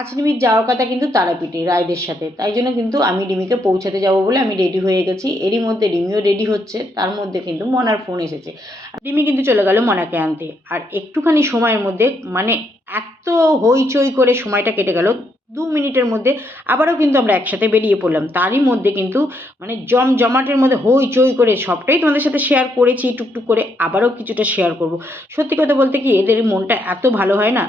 আজ রিমির যাওয়ার কথা কিন্তু তারাপীঠে, রায়দের সাথে। তাই জন্য কিন্তু আমি রিমিকে পৌঁছাতে যাব বলে আমি রেডি হয়ে গেছি। এরই মধ্যে রিমিও রেডি হচ্ছে, তার মধ্যে কিন্তু মনার ফোন এসেছে। রিমি কিন্তু চলে গেল মনাকে আনতে। আর একটুখানি সময়ের মধ্যে মানে এত হইচই করে সময়টা কেটে গেল, দু মিনিটের মধ্যে আবারও কিন্তু আমরা একসাথে বেরিয়ে পড়লাম। তারই মধ্যে কিন্তু মানে জমজমাটের মধ্যে হইচই করে সবটাই তোমাদের সাথে শেয়ার করেছি, টুকটুক করে আবারও কিছুটা শেয়ার করব। সত্যি কথা বলতে কি, এদের মনটা এত ভালো হয় না?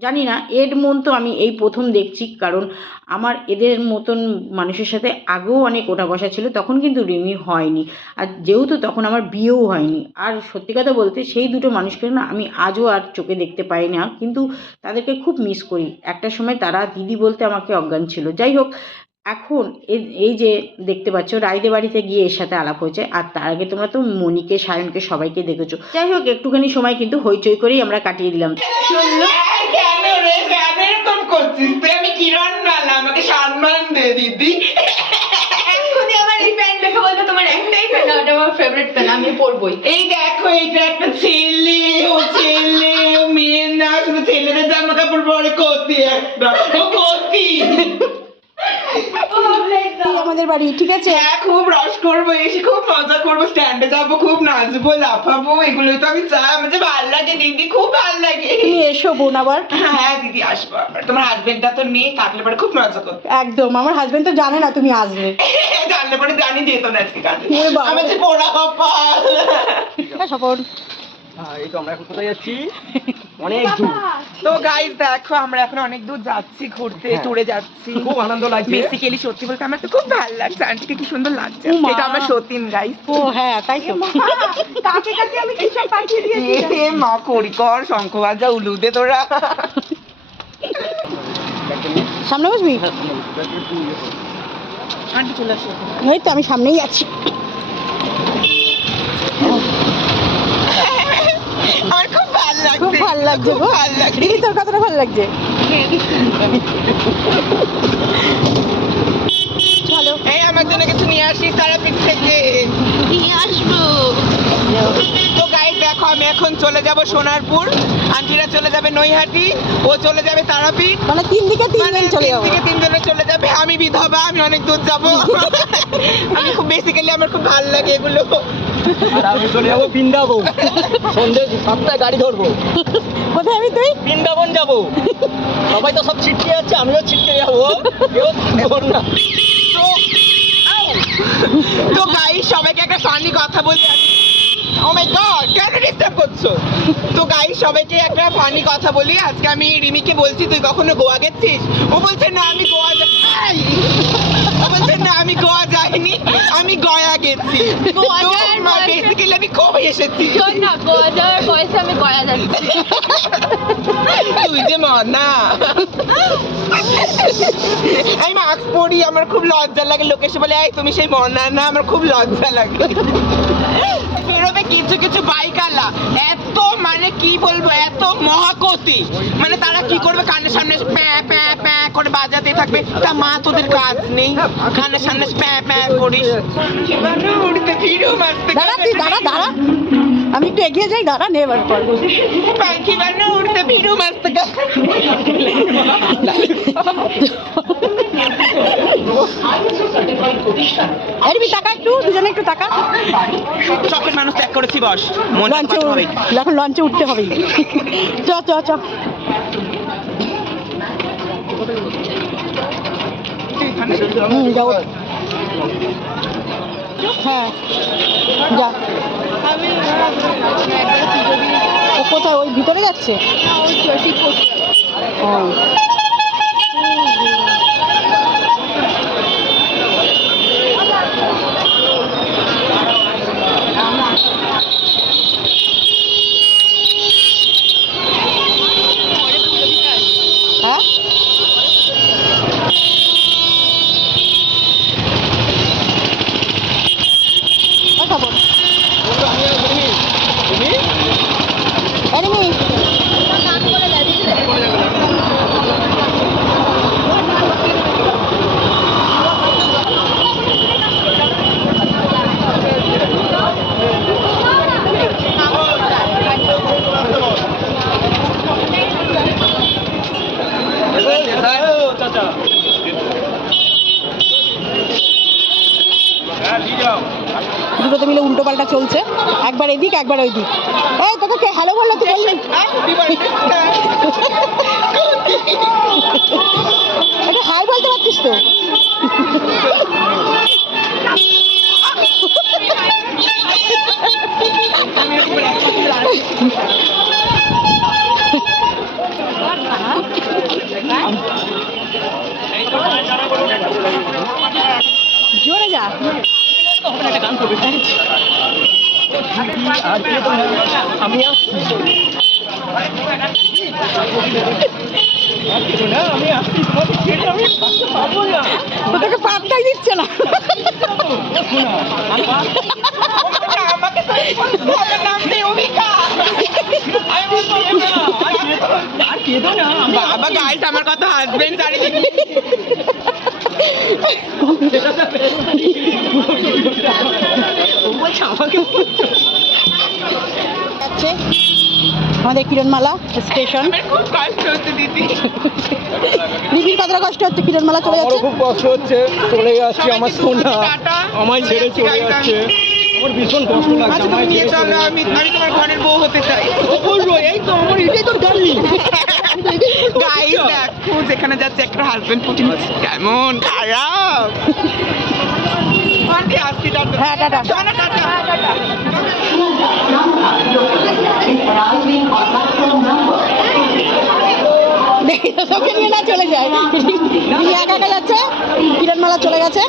জানি না এর মন তো আমি এই প্রথম দেখছি, কারণ আমার এদের মতন মানুষের সাথে আগেও অনেক ওঠা বসা ছিল, তখন কিন্তু রিমি হয়নি। আর যেহেতু তখন আমার বিয়েও হয়নি, আর সত্যি কথা বলতে সেই দুটো মানুষকে না আমি আজও আর চোখে দেখতে পাই না, কিন্তু তাদেরকে খুব মিস করি। একটা সময় তারা দিদি বলতে আমাকে অজ্ঞান ছিল। যাই হোক, এখন এই- যে দেখতে পাচ্ছ রাইদে বাড়িতে গিয়ে এর সাথে আলাপ হয়েছে, আর তার আগে তোমরা তো মনিকে, সায়নকে সবাইকে দেখেছ। যাই হোক, একটুখানি সময় কিন্তু হইচই করেই আমরা কাটিয়ে দিলাম। চলল রে কেন এরকম করছিস? তুই আমি কিরণ মালা আমাকে সম্মান দে দিদি। এখনই আমার এই প্যান্ট দেখে বলতে তোমার একটাই প্যান্ট ওটা আমার ফেভারিট প্যান্ট আমি পরবই। এই দেখো এটা একটা ছেলে ও ছেলে ও মেয়ে না শুধু ছেলেদের জামা কাপড় পরে কতি একটা ও কতি আমাদের বাড়ি ঠিক আছে? হ্যাঁ খুব রস করব এসে খুব মজা করব স্ট্যান্ডে যাব খুব নাচবো লাফাবো এগুলোই তো আমি চাই আমার যে ভালো লাগে দিদি খুব ভালো লাগে। তুমি এসো বোন আবার। হ্যাঁ দিদি আসব আবার। তোমার হাজবেন্ডটা তো নেই থাকলে পরে খুব মজা করতো। একদম আমার হাজবেন্ড তো জানে না তুমি আসবে। জানলে পরে জানি যেত না আজকে কাজে। যে পোড়া কপাল। হ্যাঁ, এই তো আমরা এখন কোথায় যাচ্ছি? অনেক দূর। তো গাইস দেখো আমরা এখন অনেক দূর যাচ্ছি ঘুরতে হ্যাঁ। টুরে যাচ্ছি। খুব আনন্দ লাগছে। বেসিক্যালি সত্যি বলতে আমার তো খুব ভালো লাগছে। আন্টিকে কি সুন্দর লাগছে। এটা আমার সতীন গাইস ও হ্যাঁ তাই তো। কাকে কাকে আমি কি সব পাঠিয়ে দিয়েছি? এ মা করি কর শঙ্খ বাজা উলুদে তোরা। সামনে বসবি? আন্টি চলে আসো ওই তো আমি সামনেই আছি। আমার খুব ভালো লাগছে। খুব ভালো লাগছে খুব ভালো লাগছে। তোর কতটা ভালো লাগছে। চলো। এই আমার জন্য কিছু নিয়ে আসিস তারাপীঠ থেকে। নিয়ে আসব। তো গাইস দেখো আমি এখন চলে যাব সোনারপুর। আন্টিরা চলে যাবে নৈহাটি ও চলে যাবে তারাপীঠ। মানে তিন দিকে তিন মানে দিন চলে তিন যাব। থেকে তিনজনে চলে যাবে। আমি বিধবা আমি অনেক দূর যাব। আমি খুব বেসিক্যালি আমার খুব ভালো লাগে এগুলো। আর আমি চলে যাব বৃন্দাবন। সন্ধ্যে সাতটায় গাড়ি ধরবো। কোথায় আমি তুই? বৃন্দাবন যাব। সবাই তো সব ছিটকে যাচ্ছে আমিও ছিটকে যাব। কেউ না। তো গাইস সবাইকে একটা ফানি কথা বলি ও মাই গড কেন ডিস্টার্ব করছ? তো গাইস সবাইকে একটা ফানি কথা বলি। আজকে আমি রিমিকে বলছি তুই কখনো গোয়া গেছিস? ও বলছে না আমি গোয়া যাই না আমি গোয়া যাইনি আমি গয়া গেছি। গোয়া যাওয়ার বেসিক্যালি আমি খুব এসেছি? না গোয়া যাওয়ার বয়সে আমি গয়া যাচ্ছি। তুই যে আমি মাস্ক পরি আমার খুব লজ্জা লাগে। লোক এসে বলে এই তুমি সেই মনা না আমার খুব লজ্জা লাগে। বেরোবে কিছু কিছু বাইকালা। এত মানে কি বলব এত মহাকতি। মানে তারা কি করবে কানের সামনে করে বাজাতে থাকবে। তা মা তোদের কাজ নেই। কানের সামনে প্যাঁ প্যাঁ করিস। উড়তে ফিরো মারতে দাঁড়া তুই দাঁড়া দাঁড়া। আমি একটু এগিয়ে যাই দাঁড়া নে এবার পর পাখি বানু উড়তে ফিরো মারতে এরবি টাকা একটু দুজনে একটু টাকা চকের মানুষ ত্যাগ করেছি বস। মন লঞ্চে হবে। এখন লঞ্চে উঠতে হবেই চ চ চ। হুম হ্যাঁ যা ও কোথায়? ওই ভিতরে যাচ্ছে? ও হ্যাঁ ও খবর এনিমি দুটোতে পাল্টা চলছে। একবার এদিক, একবার ওই দিক এই তোকে কে? হ্যালো বলল তুই বললি। একটু হাই বলতে পারছিস তো। জোরে যা। আমি তোকে পাত্তাই দিচ্ছে না। আমাকে বাবা গাইস আমার কথা হাজবেন্ড চারিদিকে আমাকে আমাদের কিরণমালা স্টেশন। আমার খুব কষ্ট হচ্ছে দিদি। রিপির কতটা কষ্ট হচ্ছে? কিরণমালা চলে যাচ্ছে? খুব কষ্ট হচ্ছে চলে যাচ্ছি আমার সোনা। আমায় ছেড়ে চলে যাচ্ছে। আমার ভীষণ কষ্ট লাগছে আচ্ছা তুমি নিয়ে ছেড়ে চলো চলে আমি আমি তোমার ঘরের বউ হতে চাই। এই তো আমার এটাই তোর গাড়ি। গাইস দেখো যেখানে যাচ্ছে একটা হাজবেন্ড পুটিন কেমন খারাপ হ্যাঁ টাটা। নিয়ে না চলে যায়। একা একা যাচ্ছে কিরণমালা চলে গেছে।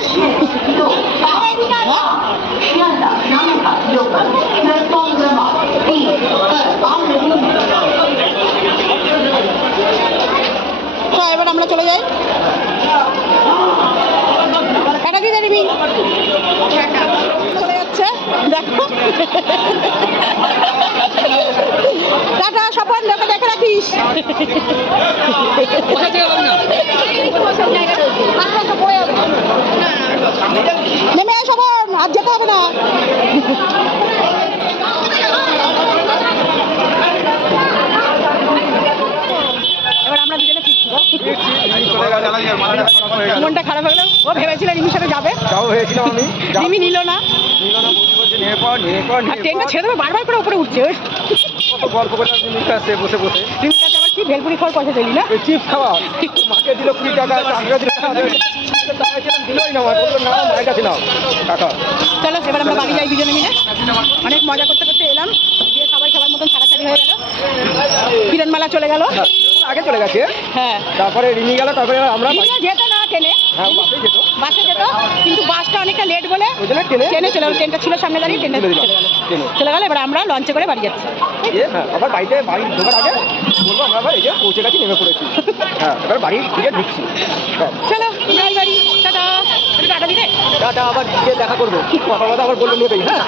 তো এবার আমরা চলে যাই। টাটা দিয়ে দে রিমি চলে যাচ্ছে দেখো টাটা সপন লোকে দেখে রাখিস। নেমে আয় সপন আর যেতে হবে না। এবার আমরা দুজনে ফিরছি। মনটা খারাপ হয়ে গেল। ও ভেবেছিল রিমির সাথে যাবে। রিমি নিল না। নিয়ে পর আর ট্রেনটা ছেড়ে দেবে বারবার করে উপরে উঠছে কত গল্প করে জিনিসটা আসছে বসে বসে। কাছে আবার কি ভেলপুরি খাওয়ার পয়সা চাইলি না? চিপস খাওয়া। মাকে দিল কুড়ি টাকা টাকা। দিল দিলই না আমার বলল না মায়ের কাছে নাও টাকা। চলো এবার আমরা বাড়ি যাই দুজনে মিলে। অনেক মজা করতে করতে এলাম দিয়ে সবাই সবার মতন ছাড়াছাড়ি হয়ে গেল। কিরণমালা চলে গেল। আগে চলে গেছে। হ্যাঁ। তারপরে রিনি গেল তারপরে আমরা যেত না ট্রেনে। হ্যাঁ যেত। বাসে যেত কিন্তু বাসটা অনেকটা লেট বলে ট্রেনে চলে গেলো ট্রেনটা ছিল সামনে দাঁড়িয়ে ট্রেনে। চলে গেলো এবার আমরা লঞ্চে করে বাড়ি যাচ্ছি। হ্যাঁ আবার বাড়িতে বাড়ি ঢোকার আগে বলব আমরা আবার এই যে পৌঁছে গেছি নেমে পড়েছি। হ্যাঁ এবার বাড়ির দিকে ঢুকছি। ব্যাস। চলো যাই বাড়ি টাটা। টাটা দিলে? টাটা আবার গিয়ে দেখা করব। কথা কথা আবার বললে নেবেই হ্যাঁ।